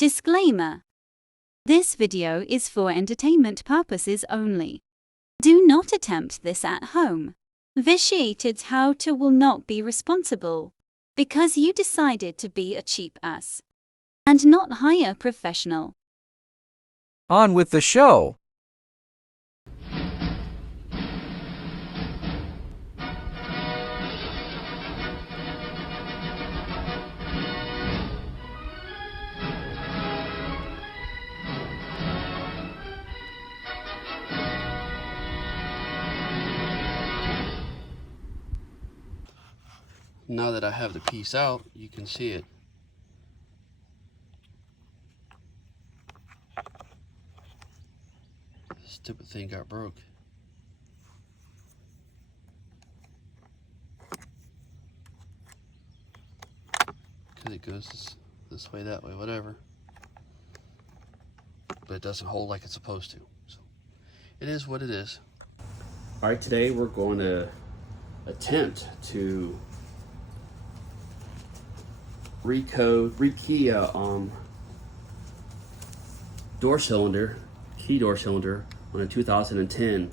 Disclaimer. This video is for entertainment purposes only. Do not attempt this at home. Vitiated how-to will not be responsible because you decided to be a cheap ass and not hire a professional. On with the show. Now that I have the piece out, you can see it. Stupid thing got broke. Because it goes this way, that way, whatever. But it doesn't hold like it's supposed to. So it is what it is. Alright, today we're going to attempt to rekey a door cylinder, key door cylinder on a 2010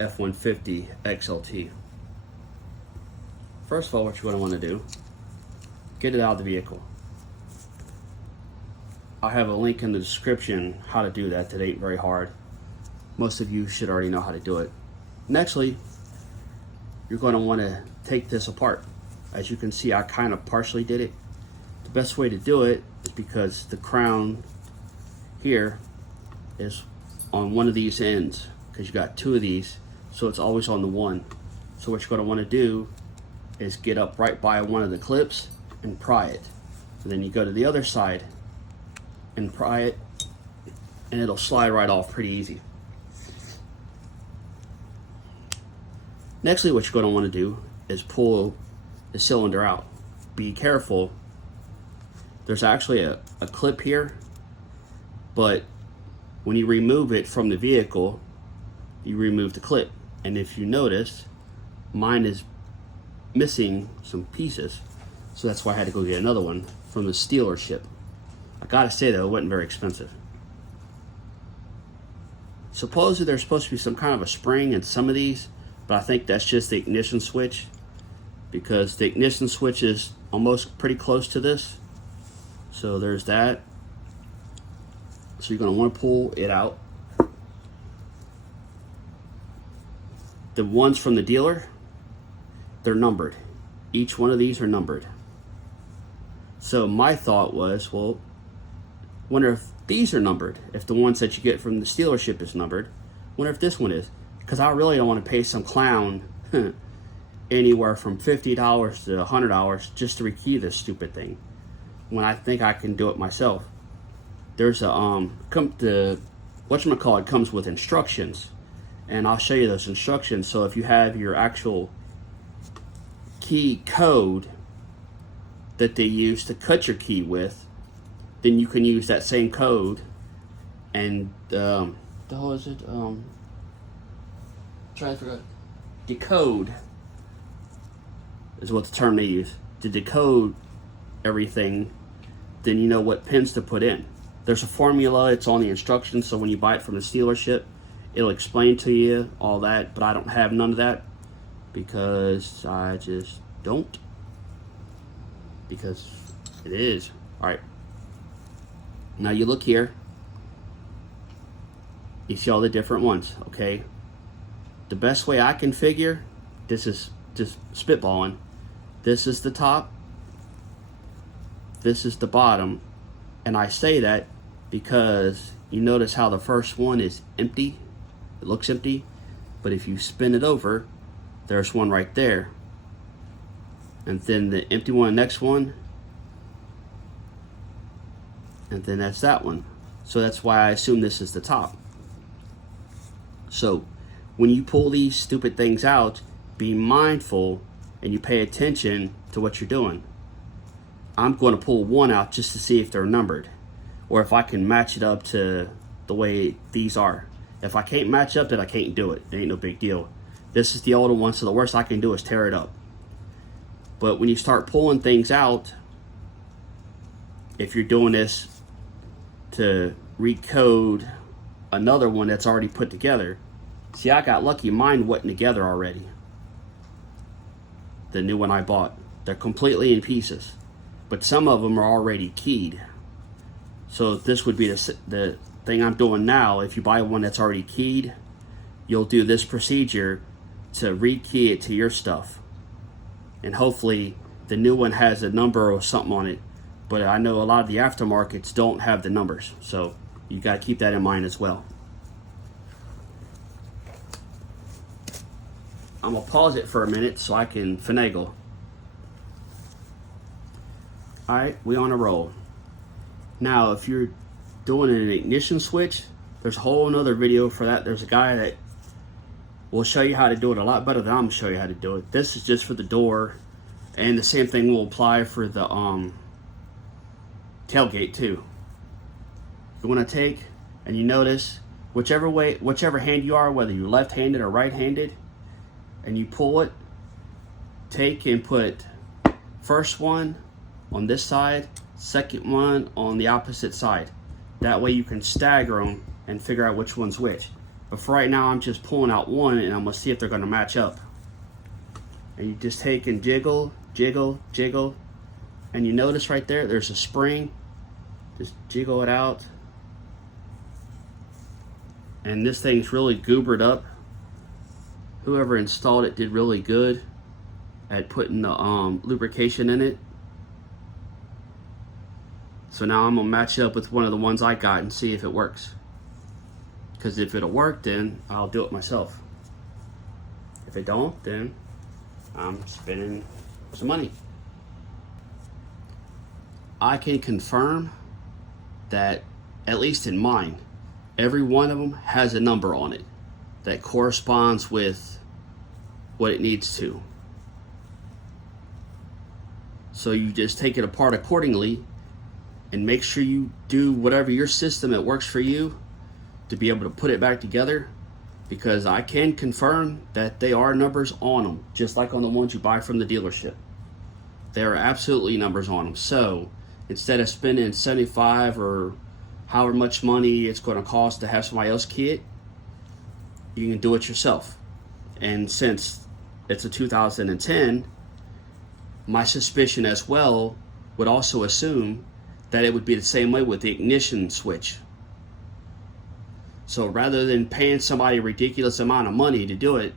F-150 XLT. First of all, what you're going to want to do, get it out of the vehicle. I'll have a link in the description how to do that. That ain't very hard. Most of you should already know how to do it. Nextly, you're going to want to take this apart. As you can see, I kind of partially did it. The best way to do it is because the crown here is on one of these ends, because you got two of these, so it's always on the one. So what you're going to want to do is get up right by one of the clips and pry it. And then you go to the other side and pry it, and it'll slide right off pretty easy. Nextly, what you're going to want to do is pull the cylinder out. Be careful. There's actually a clip here, but when you remove it from the vehicle, you remove the clip. And if you notice, mine is missing some pieces. So that's why I had to go get another one from the dealership. I gotta say though, it wasn't very expensive. Supposedly there's supposed to be some kind of a spring in some of these, but I think that's just the ignition switch, because the ignition switch is almost pretty close to this. So there's that. So you're going to want to pull it out. The ones from the dealer, they're numbered. Each one of these are numbered. So my thought was, well, wonder if these are numbered. If the ones that you get from the dealership is numbered, wonder if this one is. Because I really don't want to pay some clown anywhere from $50 to $100 just to rekey this stupid thing, when I think I can do it myself. There's a whatchamacallit comes with instructions, and I'll show you those instructions. So if you have your actual key code that they use to cut your key with, then you can use that same code and the hell is it? Try to forget. Decode is what the term they use. To decode everything, then you know what pins to put in. There's a formula, it's on the instructions, so when you buy it from the dealership, it'll explain to you all that, but I don't have none of that because I just don't. Because it is. Alright. Now you look here. You see all the different ones, okay? The best way I can figure, this is just spitballing. This is the top. This is the bottom. And I say that because you notice how the first one is empty. It looks empty. But if you spin it over, there's one right there. And then the empty one, next one. And then that's that one. So that's why I assume this is the top. So when you pull these stupid things out, be mindful and you pay attention to what you're doing. I'm going to pull one out just to see if they're numbered, or if I can match it up to the way these are. If I can't match up, then I can't do it. It ain't no big deal. This is the older one, so the worst I can do is tear it up. But when you start pulling things out, if you're doing this to recode another one that's already put together. See, I got lucky, mine wasn't together already. The new one I bought, they're completely in pieces, but some of them are already keyed. So this would be the thing I'm doing now. If you buy one that's already keyed, you'll do this procedure to rekey it to your stuff, and hopefully the new one has a number or something on it. But I know a lot of the aftermarkets don't have the numbers, so you got to keep that in mind as well. I'm gonna pause it for a minute so I can finagle. Alright, we on a roll. Now if you're doing an ignition switch, there's a whole nother video for that. There's a guy that will show you how to do it a lot better than I'm gonna show you how to do it. This is just for the door, and the same thing will apply for the tailgate too. You want to take, and you notice whichever hand you are, whether you're left-handed or right-handed, and you pull it, take and put first one on this side, second one on the opposite side. That way you can stagger them and figure out which one's which. But for right now, I'm just pulling out one, and I'm gonna see if they're gonna match up. And you just take and jiggle, jiggle, jiggle, and you notice right there, there's a spring. Just jiggle it out. And this thing's really goobered up. Whoever installed it did really good at putting the lubrication in it. So now I'm gonna match it up with one of the ones I got and see if it works. Because if it'll work, then I'll do it myself. If it don't, then I'm spending some money. I can confirm that, at least in mine, every one of them has a number on it that corresponds with what it needs to. So you just take it apart accordingly and make sure you do whatever your system that works for you to be able to put it back together, because I can confirm that they are numbers on them, just like on the ones you buy from the dealership. There are absolutely numbers on them. So instead of spending $75 or however much money it's going to cost to have somebody else key it, you can do it yourself. And since it's a 2010, my suspicion as well would also assume that it would be the same way with the ignition switch. So rather than paying somebody a ridiculous amount of money to do it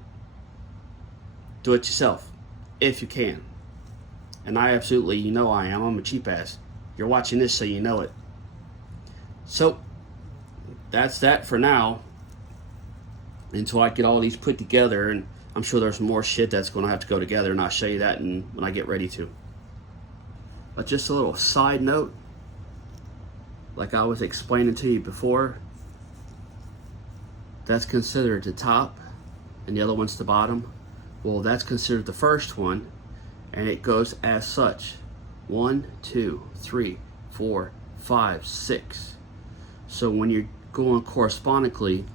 yourself, if you can. And I absolutely, you know I am. I'm a cheap ass. You're watching this so you know it. So that's that for now, until I get all these put together, and I'm sure there's more shit that's going to have to go together, and I'll show you that when I get ready to. But just a little side note, like I was explaining to you before, that's considered the top and the other one's the bottom. Well, that's considered the first one, and it goes as such: 1, 2, 3, 4, 5, 6. So when you're going correspondingly,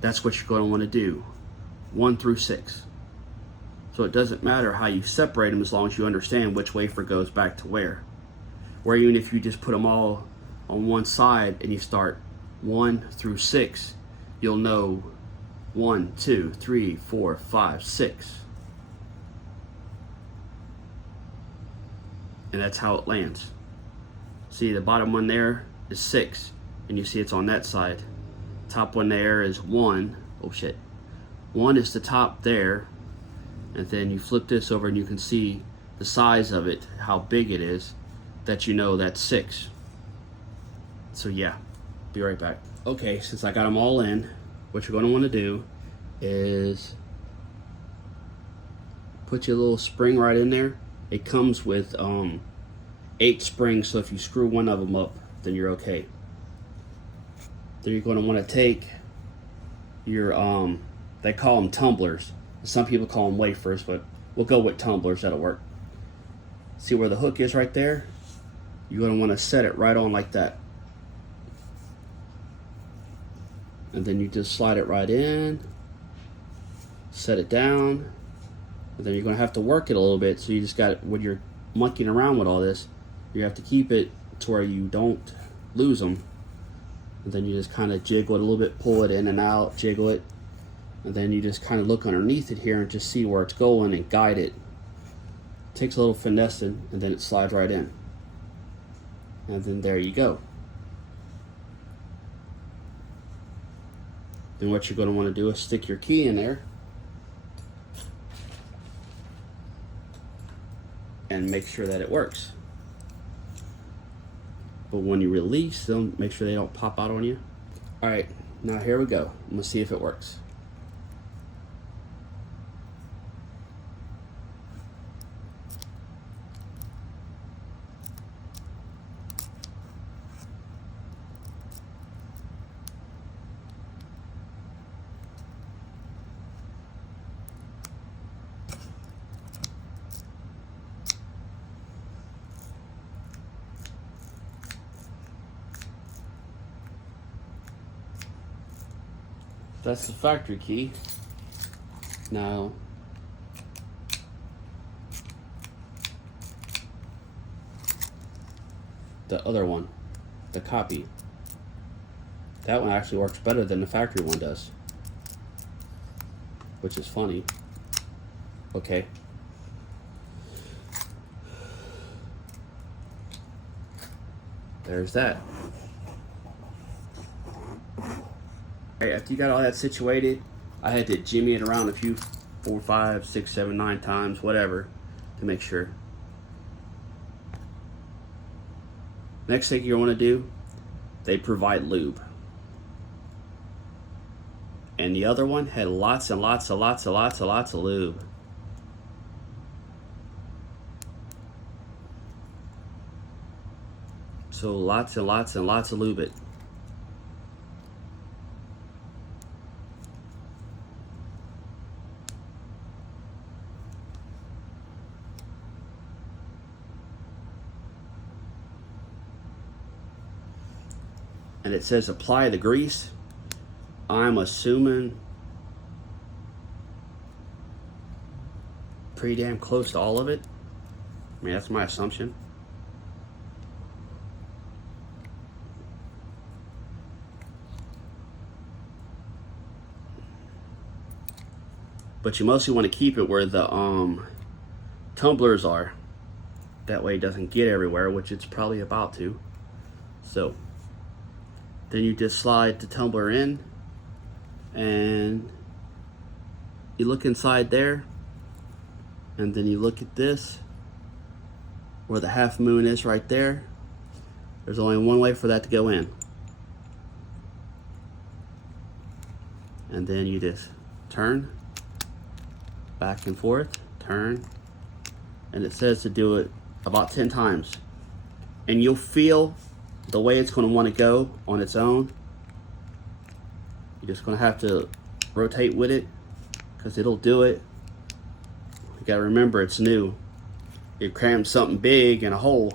that's what you're going to want to do, 1 through 6. So it doesn't matter how you separate them as long as you understand which wafer goes back to where. Or even if you just put them all on one side and you start 1 through 6, you'll know 1, 2, 3, 4, 5, 6. And that's how it lands. See, the bottom one there is 6, and you see it's on that side. Top one there is 1. Oh shit. 1 is the top there, and then you flip this over and you can see the size of it, how big it is, that you know that's 6. So yeah, be right back. Okay, since I got them all in, what you're going to want to do is put your little spring right in there. It comes with 8 springs, so if you screw one of them up, then you're okay. Then you're going to want to take your they call them tumblers. Some people call them wafers, but we'll go with tumblers. That'll work. See where the hook is right there? You're going to want to set it right on like that. And then you just slide it right in, set it down, and then you're going to have to work it a little bit. So you just got it, when you're monkeying around with all this, you have to keep it to where you don't lose them. And then you just kind of jiggle it a little bit, pull it in and out, jiggle it. And then you just kind of look underneath it here and just see where it's going and guide it. Takes a little finessing, and then it slides right in. And then there you go. Then what you're going to want to do is stick your key in there and make sure that it works. But when you release them, make sure they don't pop out on you. Alright, now here we go. I'm going to see if it works. That's the factory key. Now, the other one, the copy. That one actually works better than the factory one does, which is funny. Okay. There's that. After you got all that situated, I had to jimmy it around a few 4, 5, 6, 7, 9 times, whatever, to make sure. Next thing you want to do, they provide lube. And the other one had lots and lots of lube. So lots and lots of lube it. And it says apply the grease. I'm assuming pretty damn close to all of it. I mean, that's my assumption. But you mostly want to keep it where the tumblers are. That way it doesn't get everywhere, which it's probably about to. So then you just slide the tumbler in and you look inside there, and then you look at this where the half moon is right there. There's only one way for that to go in, and then you just turn back and forth, turn, and it says to do it about 10 times, and you'll feel the way it's going to want to go on its own. You're just going to have to rotate with it because it'll do it. You got to remember, it's new. You crammed something big in a hole.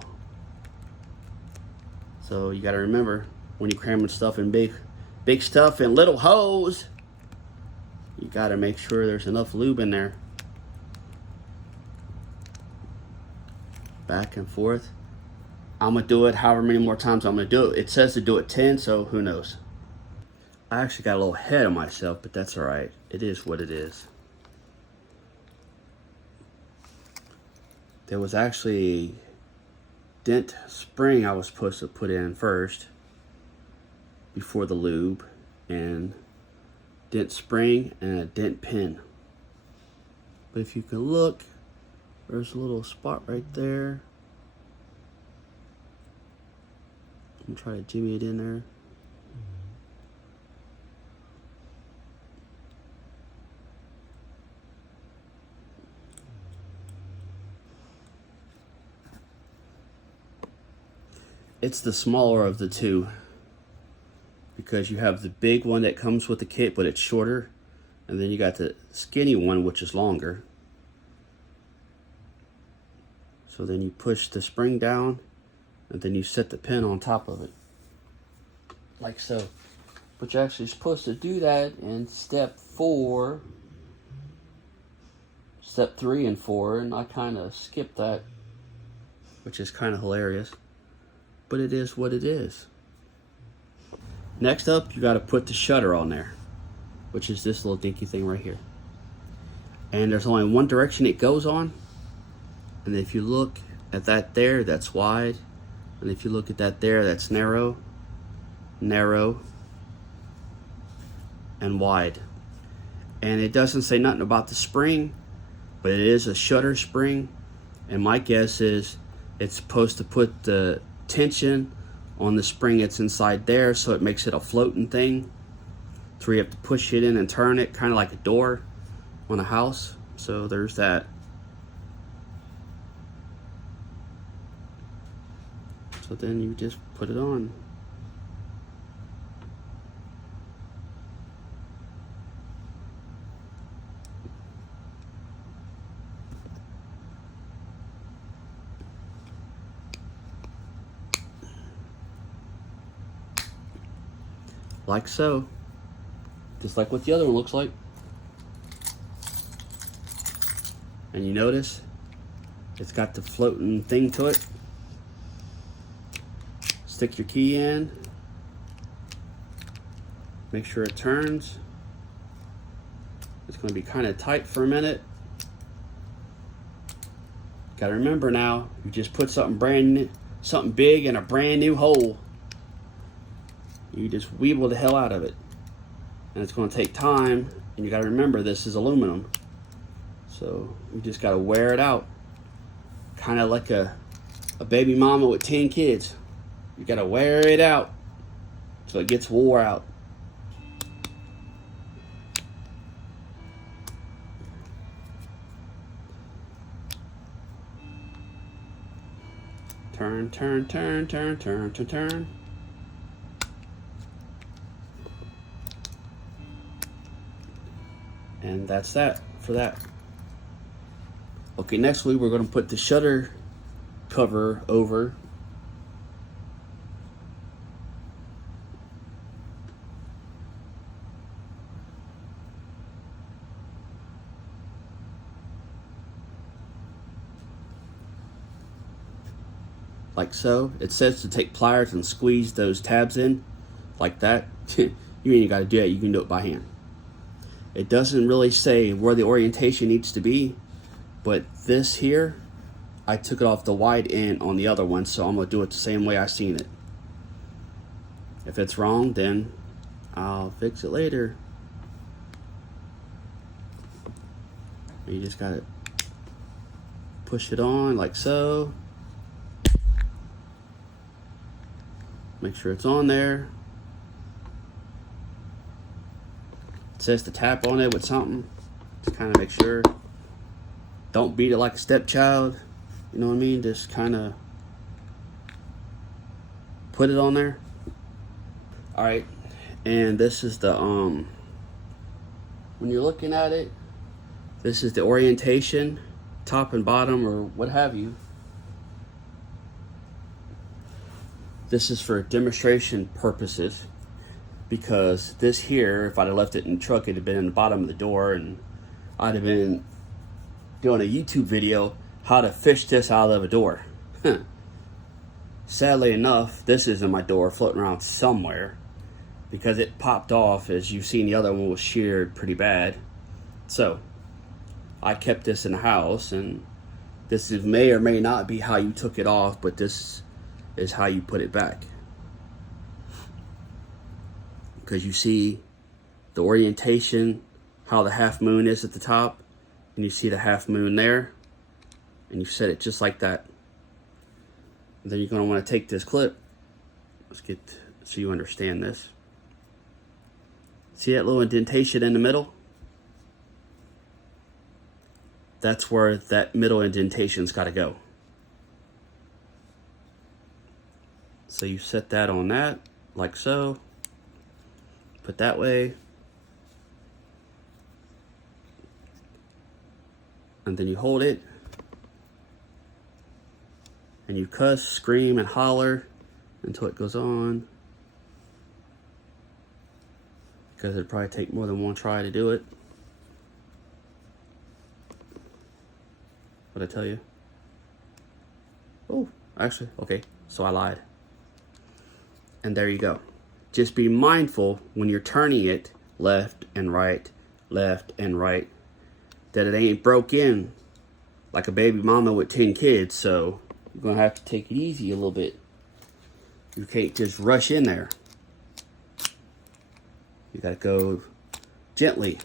So you got to remember, when you're cramming stuff in big stuff in little holes, you got to make sure there's enough lube in there. Back and forth. I'm going to do it however many more times I'm going to do it. It says to do it 10, so who knows. I actually got a little ahead of myself, but that's alright. It is what it is. There was actually a dent spring I was supposed to put in first before the lube, and dent spring and a dent pin. But if you can look, there's a little spot right there. I'm gonna try to jimmy it in there. It's the smaller of the two, because you have the big one that comes with the kit, but it's shorter, and then you got the skinny one, which is longer. So then you push the spring down, and then you set the pin on top of it, like so. But you're actually supposed to do that in step 3 and 4, and I kind of skipped that, which is kind of hilarious, but it is what it is. Next up, you got to put the shutter on there, which is this little dinky thing right here. And there's only one direction it goes on. And if you look at that there, that's wide. And if you look at that there, that's narrow, narrow, and wide. And it doesn't say nothing about the spring, but it is a shutter spring. And my guess is it's supposed to put the tension on the spring that's inside there, so it makes it a floating thing. So you have to push it in and turn it, kind of like a door on a house. So there's that. So then you just put it on. Like so. Just like what the other one looks like. And you notice it's got the floating thing to it. Stick your key in. Make sure it turns. It's going to be kind of tight for a minute. Got to remember now, you just put something big in a brand new hole. You just weeble the hell out of it. And it's going to take time, and you got to remember this is aluminum. So you just got to wear it out. Kind of like a baby mama with 10 kids. You got to wear it out so it gets wore out. Turn, turn, turn, turn, turn, turn, turn. And that's that for that. Okay, nextly we're going to put the shutter cover over. Like so. It says to take pliers and squeeze those tabs in like that. You ain't got to do that, you can do it by hand. It doesn't really say where the orientation needs to be, but this here, I took it off the wide end on the other one, so I'm going to do it the same way I seen it. If it's wrong, then I'll fix it later. You just got to push it on like so. Make sure it's on there. It says to tap on it with something. Just kind of make sure. Don't beat it like a stepchild. You know what I mean? Just kind of put it on there. Alright. And this is the, when you're looking at it, this is the orientation, top and bottom or what have you. This is for demonstration purposes, because this here, if I'd have left it in the truck, it'd have been in the bottom of the door, and I'd have been doing a YouTube video how to fish this out of a door. Sadly enough, this is in my door floating around somewhere because it popped off. As you've seen, the other one was sheared pretty bad. So I kept this in the house, and this may or may not be how you took it off, but this is how you put it back. Because you see the orientation, how the half moon is at the top, and you see the half moon there, and you set it just like that. And then you're going to want to take this clip. Let's get so you understand this. See that little indentation in the middle? That's where that middle indentation's got to go. So you set that on that, like so. Put that way. And then you hold it. And you cuss, scream, and holler until it goes on. Because it'd probably take more than one try to do it. What'd I tell you? Oh, actually, okay. So I lied. And there you go. just be mindful when you're turning it left and right, that it ain't broke in like a baby mama with 10 kids. So you're gonna have to take it easy a little bit. You can't just rush in there. You gotta go gently.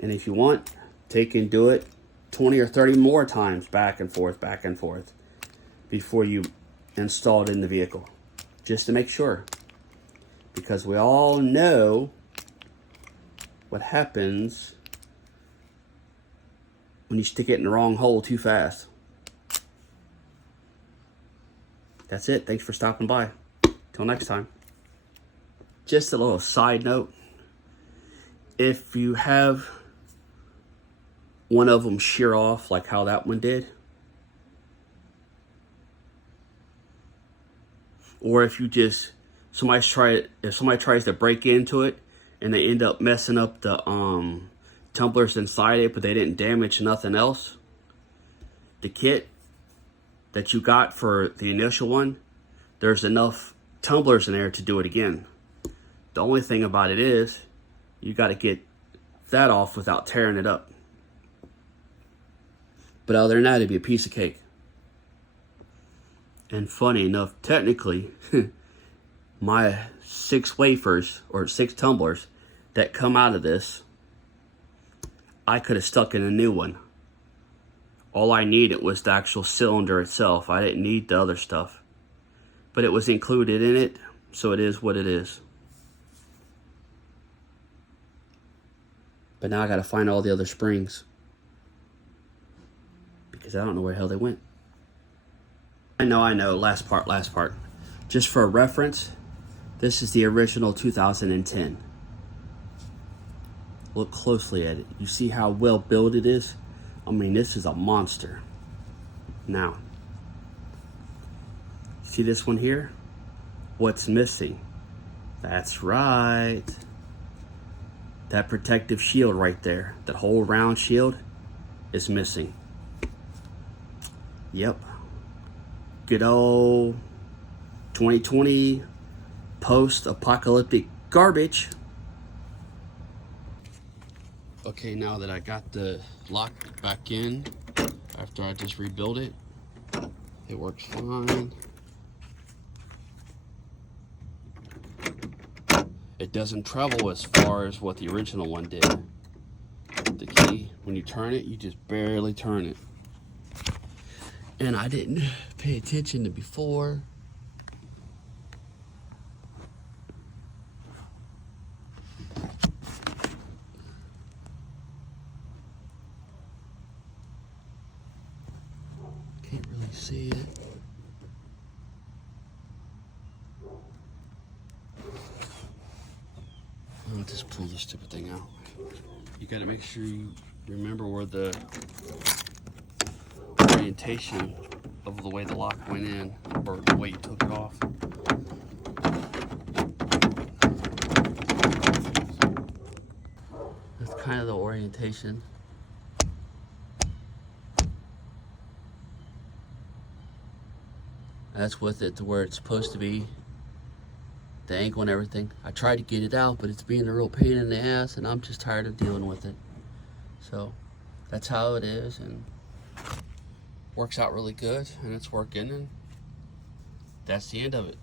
And if you want, take and do it 20 or 30 more times, back and forth, before you install it in the vehicle, just to make sure. Because we all know what happens when you stick it in the wrong hole too fast. That's it. Thanks for stopping by. Till next time. Just a little side note. If you have one of them shear off like how that one did, or if somebody tries to break into it and they end up messing up the tumblers inside it, but they didn't damage nothing else, the kit that you got for the initial one, there's enough tumblers in there to do it again. The only thing about it is you got to get that off without tearing it up. But other than that, it'd be a piece of cake. And funny enough, technically, my 6 wafers or 6 tumblers that come out of this, I could have stuck in a new one. All I needed was the actual cylinder itself. I didn't need the other stuff. But it was included in it, so it is what it is. But now I gotta find all the other springs, because I don't know where the hell they went. I know, last part. Just for a reference, this is the original 2010. Look closely at it. You see how well built it is? I mean, this is a monster. Now, see this one here? What's missing? That's right. That protective shield right there, that whole round shield is missing. Yep. Good old 2020 post-apocalyptic garbage. Okay, now that I got the lock back in, after I just rebuilt it, it works fine. It doesn't travel as far as what the original one did. The key, when you turn it, you just barely turn it. And I didn't pay attention to before. Can't really see it. I'll just pull this stupid thing out. You gotta make sure you remember where the orientation of the way the lock went in, or the way you took it off. That's kind of the orientation. That's with it to where it's supposed to be. The angle and everything. I tried to get it out, but it's being a real pain in the ass, and I'm just tired of dealing with it. So that's how it is, and works out really good, and it's working, and that's the end of it.